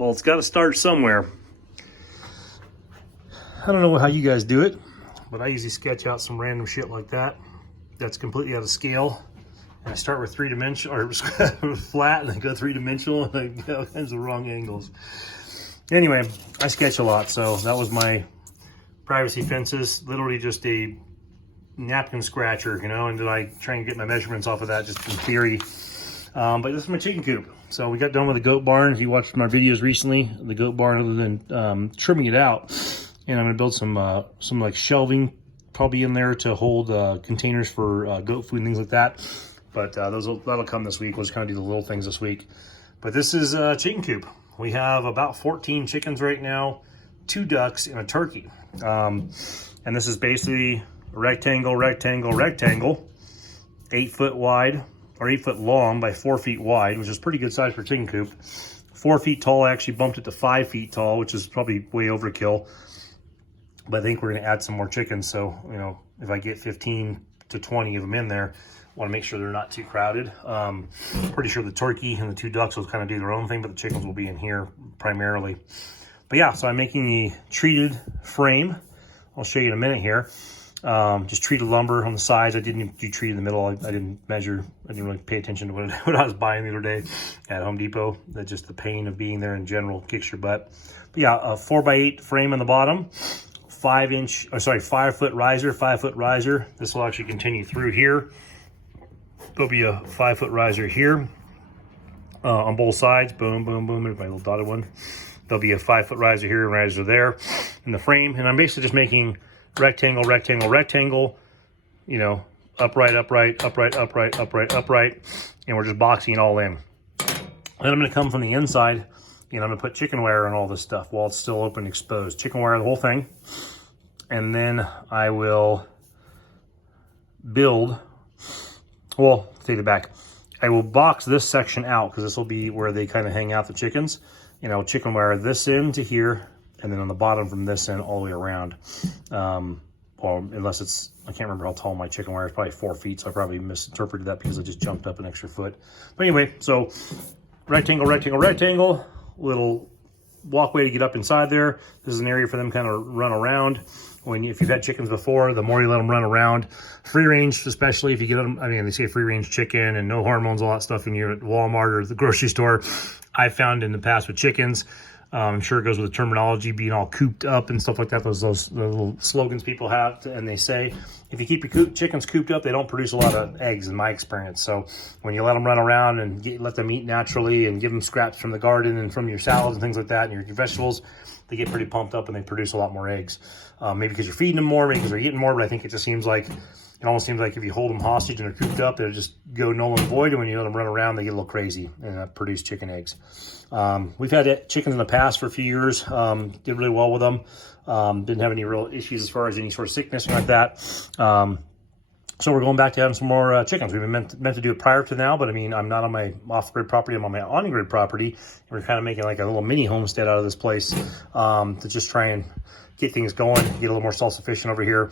Well, it's got to start somewhere. I don't know how you guys do it, but I usually sketch out some random shit like that. That's completely out of scale. And I start with three-dimensional, or flat, and I go three-dimensional, and I get all kinds of wrong angles. Anyway, I sketch a lot, so that was my privacy fences. Literally just a napkin scratcher, you know, and then I try and get my measurements off of that just in theory. But this is my chicken coop. So we got done with the goat barn. If you watched my videos recently, the goat barn, other than trimming it out, and I'm gonna build some like shelving probably in there to hold containers for goat food and things like that. But that'll come this week. We'll just kind of do the little things this week. But this is a chicken coop. We have about 14 chickens right now, 2 ducks, and a turkey. And this is basically rectangle, rectangle, rectangle, 8 foot wide or 8 foot long by 4 feet wide, which is pretty good size for a chicken coop. 4 feet tall. I actually bumped it to 5 feet tall, which is probably way overkill. But I think we're going to add some more chickens. So, you know, if I get 15 to 20 of them in there, I want to make sure they're not too crowded. Pretty sure the turkey and the 2 ducks will kind of do their own thing, but the chickens will be in here primarily. But yeah, so I'm making a treated frame. I'll show you in a minute here. Just treated lumber on the sides. I didn't do treat in the middle. I didn't measure. I didn't really pay attention to what I was buying the other day at Home Depot. That just the pain of being there in general kicks your butt. But yeah, a 4x8 frame on the bottom, 5 foot riser, 5 foot riser. This will actually continue through here. There'll be a 5 foot riser here on both sides. Boom, boom, boom. There's my little dotted one. There'll be a 5 foot riser here and riser there in the frame. And I'm basically just making rectangle, rectangle, rectangle, you know, upright, upright, upright, upright, upright, upright. And we're just boxing it all in. Then I'm going to come from the inside, and I'm going to put chicken wire on all this stuff while it's still open and exposed. Chicken wire, the whole thing. And then I will build, well, take it back. I will box this section out because this will be where they kind of hang out the chickens. You know, chicken wire this end to here, and then on the bottom from this end all the way around. Or unless it's, I can't remember how tall my chicken wire is, probably 4 feet, so I probably misinterpreted that because I just jumped up an extra foot. But anyway, so rectangle, rectangle, rectangle, little walkway to get up inside there. This is an area for them kind of run around. If you've had chickens before, the more you let them run around, free range, especially if you get them, I mean, they say free range chicken and no hormones, all that stuff, and you're at Walmart or the grocery store. I found in the past with chickens, I'm sure it goes with the terminology, being all cooped up and stuff like that. Those little slogans people have, and they say, if you keep your chickens cooped up, they don't produce a lot of eggs, in my experience. So when you let them run around and let them eat naturally and give them scraps from the garden and from your salads and things like that and your vegetables, they get pretty pumped up and they produce a lot more eggs. Maybe because you're feeding them more, maybe because they're eating more, but I think it just seems like, it almost seems like if you hold them hostage and they're cooped up, they'll just go null and void, and when you let them run around, they get a little crazy and produce chicken eggs. We've had chickens in the past for a few years, did really well with them. Didn't have any real issues as far as any sort of sickness or like that. So we're going back to having some more chickens. We've been meant to do it prior to now, but I mean, I'm not on my off-grid property. I'm on my on-grid property. And we're kind of making like a little mini homestead out of this place to just try and get things going, get a little more self-sufficient over here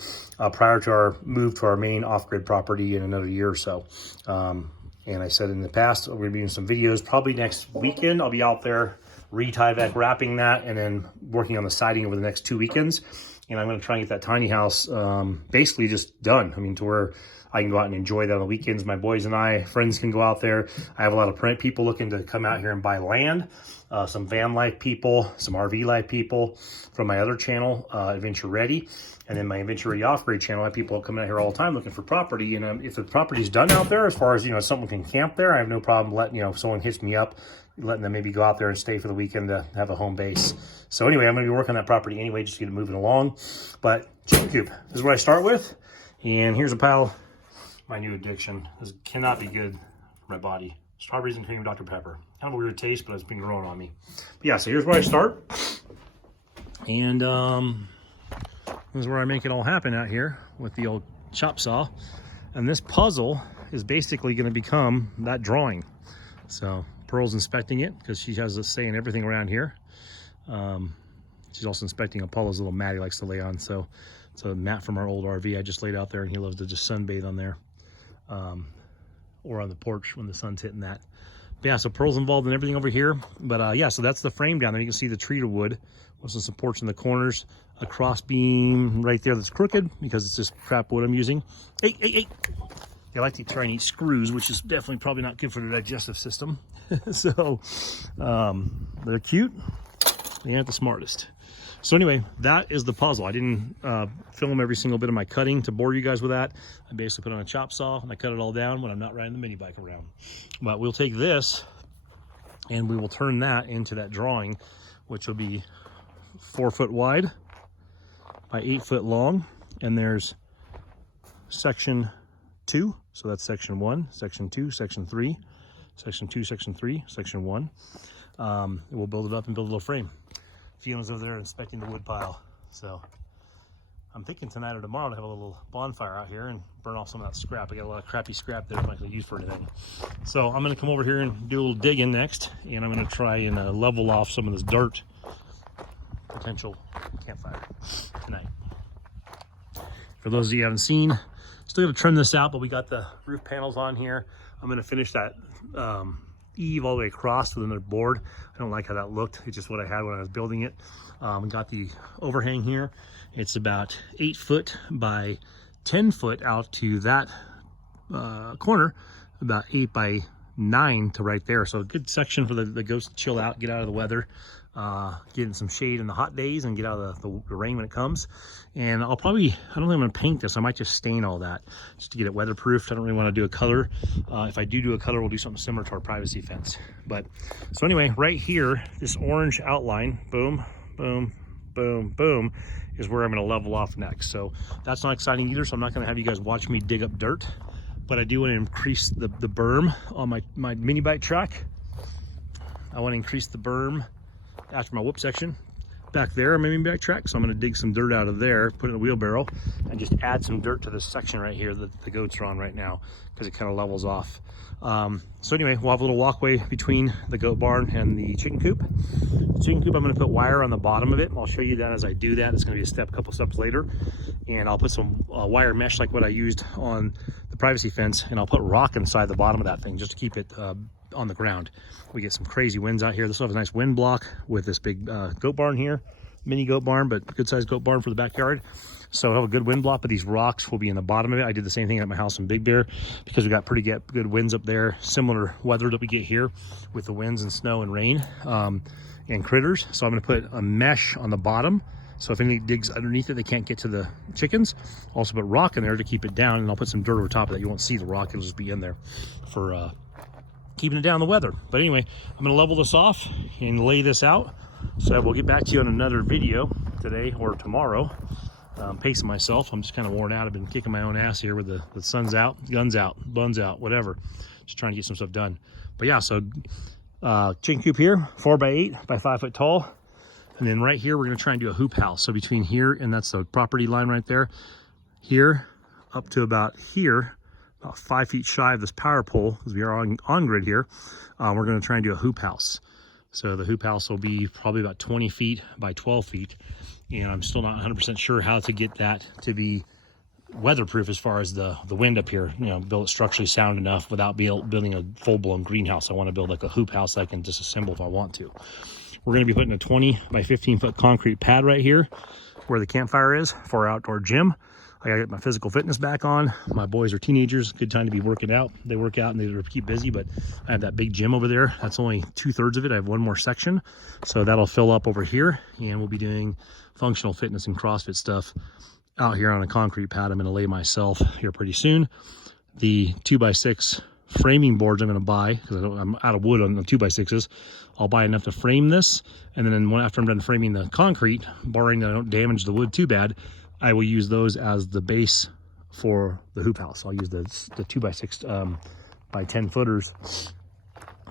prior to our move to our main off-grid property in another year or so. And I said in the past, we're going to be doing some videos probably next weekend. I'll be out there re-Tyvek wrapping that and then working on the siding over the next 2 weekends. And I'm going to try and get that tiny house basically just done. I mean, to where I can go out and enjoy that on the weekends. My boys and friends can go out there. I have a lot of people looking to come out here and buy land. Some van life people, some RV life people from my other channel, Adventure Ready. And then my Adventure Ready Off-Grid channel, I have people coming out here all the time looking for property. And if the property's done out there, as far as, you know, someone can camp there, I have no problem letting, you know, if someone hits me up, letting them maybe go out there and stay for the weekend to have a home base. So anyway, I'm going to be working on that property anyway, just to get it moving along. But chicken coop, this is what I start with. And here's a pile, my new addiction. This cannot be good for my body. Strawberries and cream Dr. Pepper. Kind of a weird taste, but it's been growing on me. But yeah, so here's where I start. And this is where I make it all happen out here with the old chop saw. And this puzzle is basically going to become that drawing. So Pearl's inspecting it because she has a say in everything around here. She's also inspecting Apollo's little mat he likes to lay on. So it's a mat from our old RV I just laid out there, and he loves to just sunbathe on there. Or on the porch when the sun's hitting that. But yeah, so Pearl's involved in everything over here. But yeah, so that's the frame down there. You can see the treated wood with some supports in the corners. A cross beam right there that's crooked because it's just crap wood I'm using. Hey. They like to try and eat screws, which is definitely probably not good for the digestive system. So they're cute. They aren't the smartest. So anyway, that is the puzzle. I didn't film every single bit of my cutting to bore you guys with that. I basically put on a chop saw and I cut it all down when I'm not riding the mini bike around. But we'll take this and we will turn that into that drawing, which will be 4 foot wide by 8 foot long. And there's section 2. So that's section 1, section 2, section 3, section 2, section 3, section 1. We'll build it up and build a little frame. Fiona's over there inspecting the wood pile. So I'm thinking tonight or tomorrow to have a little bonfire out here and burn off some of that scrap. I got a lot of crappy scrap that I'm not going to use for anything. So I'm going to come over here and do a little digging next, and I'm going to try and level off some of this dirt potential campfire tonight. For those of you who haven't seen, still got to trim this out, but we got the roof panels on here. I'm going to finish that eave all the way across with another board. I don't like how that looked. It's just what I had when I was building it. We got the overhang here. It's about 8 foot by 10 foot out to that corner, about 8 by 9 to right there. So a good section for the goats to chill out, get out of the weather, get in some shade in the hot days and get out of the rain when it comes. And I'll probably, I don't think I'm gonna paint this. I might just stain all that just to get it weatherproofed. I don't really want to do a color. If I do a color, we'll do something similar to our privacy fence. But so anyway, right here, this orange outline, boom, boom, boom, boom, is where I'm gonna level off next. So that's not exciting either. So I'm not gonna have you guys watch me dig up dirt, but I do want to increase the berm on my mini bike track. I want to increase the berm after my whoop section back there on my mini bike track. So I'm going to dig some dirt out of there, put it in the wheelbarrow, and just add some dirt to this section right here that the goats are on right now, because it kind of levels off. So anyway, we'll have a little walkway between the goat barn and the chicken coop. The chicken coop, I'm going to put wire on the bottom of it. I'll show you that as I do that. It's going to be a couple steps later. And I'll put some wire mesh like what I used on the privacy fence, and I'll put rock inside the bottom of that thing just to keep it on the ground. We get some crazy winds out here. This will have a nice wind block with this big goat barn here, mini goat barn, but good sized goat barn for the backyard. So it'll have a good wind block, but these rocks will be in the bottom of it. I did the same thing at my house in Big Bear because we got pretty good winds up there, similar weather that we get here with the winds and snow and rain and critters. So I'm going to put a mesh on the bottom, so if anything digs underneath it, they can't get to the chickens. Also put rock in there to keep it down, and I'll put some dirt over top of that. You won't see the rock, it'll just be in there for keeping it down the weather. But anyway, I'm going to level this off and lay this out. So we'll get back to you on another video today or tomorrow. Pacing myself. I'm just kind of worn out. I've been kicking my own ass here with the sun's out, guns out, buns out, whatever. Just trying to get some stuff done. But yeah, so chicken coop here, 4 by 8 by 5 foot tall. And then right here, we're going to try and do a hoop house. So between here, and that's the property line right there, here up to about here, about 5 feet shy of this power pole, because we are on grid here, we're going to try and do a hoop house. So the hoop house will be probably about 20 feet by 12 feet. And I'm still not 100% sure how to get that to be weatherproof as far as the wind up here. You know, build it structurally sound enough without building a full-blown greenhouse. I want to build like a hoop house I can disassemble if I want to. We're going to be putting a 20 by 15 foot concrete pad right here where the campfire is for our outdoor gym. I gotta get my physical fitness back on. My boys are teenagers, good time to be working out. They work out and they keep busy, but I have that big gym over there. That's only 2/3 of it. I have one more section. So that'll fill up over here, and we'll be doing functional fitness and CrossFit stuff out here on a concrete pad. I'm gonna lay myself here pretty soon. The 2x6 framing boards I'm gonna buy, because I'm out of wood on the 2x6s. I'll buy enough to frame this, and then after I'm done framing the concrete, barring that I don't damage the wood too bad, I will use those as the base for the hoop house. I'll use the 2x6 by 10 footers.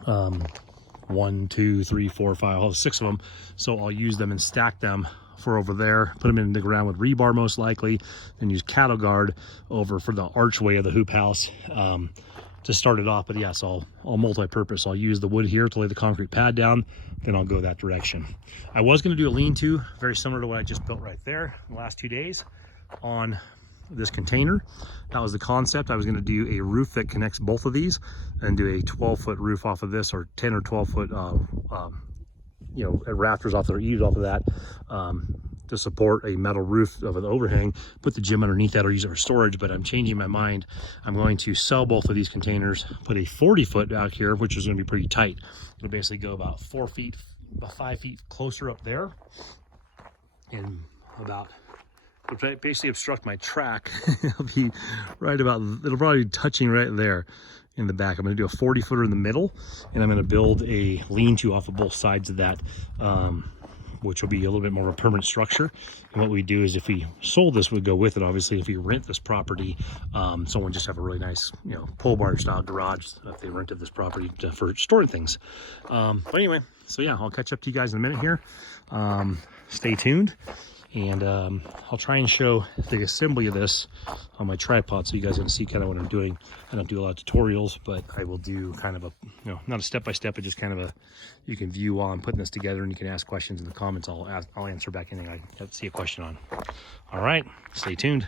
1, 2, 3, 4, 5, I'll have 6 of them. So I'll use them and stack them for over there, put them in the ground with rebar most likely, and use cattle guard over for the archway of the hoop house to start it off. But yes, I'll multi-purpose. I'll use the wood here to lay the concrete pad down, then I'll go that direction. I was going to do a lean-to very similar to what I just built right there in the last 2 days on this container. That was the concept. I was going to do a roof that connects both of these and do a 12-foot roof off of this, or 10 or 12 foot you know, rafters off there, eaves off of that, to support a metal roof of an overhang, put the gym underneath that or use it for storage. But I'm changing my mind. I'm going to sell both of these containers, put a 40-foot out here, which is going to be pretty tight. It'll basically go about 4 feet, about 5 feet closer up there, and about, it'll basically obstruct my track. It'll be right about, it'll probably be touching right there in the back. I'm going to do a 40-footer in the middle, and I'm going to build a lean-to off of both sides of that, which will be a little bit more of a permanent structure. And what we do is, if we sold this, would go with it. Obviously, if we rent this property, someone just have a really nice, you know, pole barn style garage if they rented this property for storing things. But anyway, so yeah, I'll catch up to you guys in a minute here. Stay tuned. And I'll try and show the assembly of this on my tripod so you guys can see kind of what I'm doing. I don't do a lot of tutorials, but I will do kind of a, you know, not a step-by-step, but just kind of a, you can view while I'm putting this together, and you can ask questions in the comments. I'll answer back anything I see a question on. All right, stay tuned.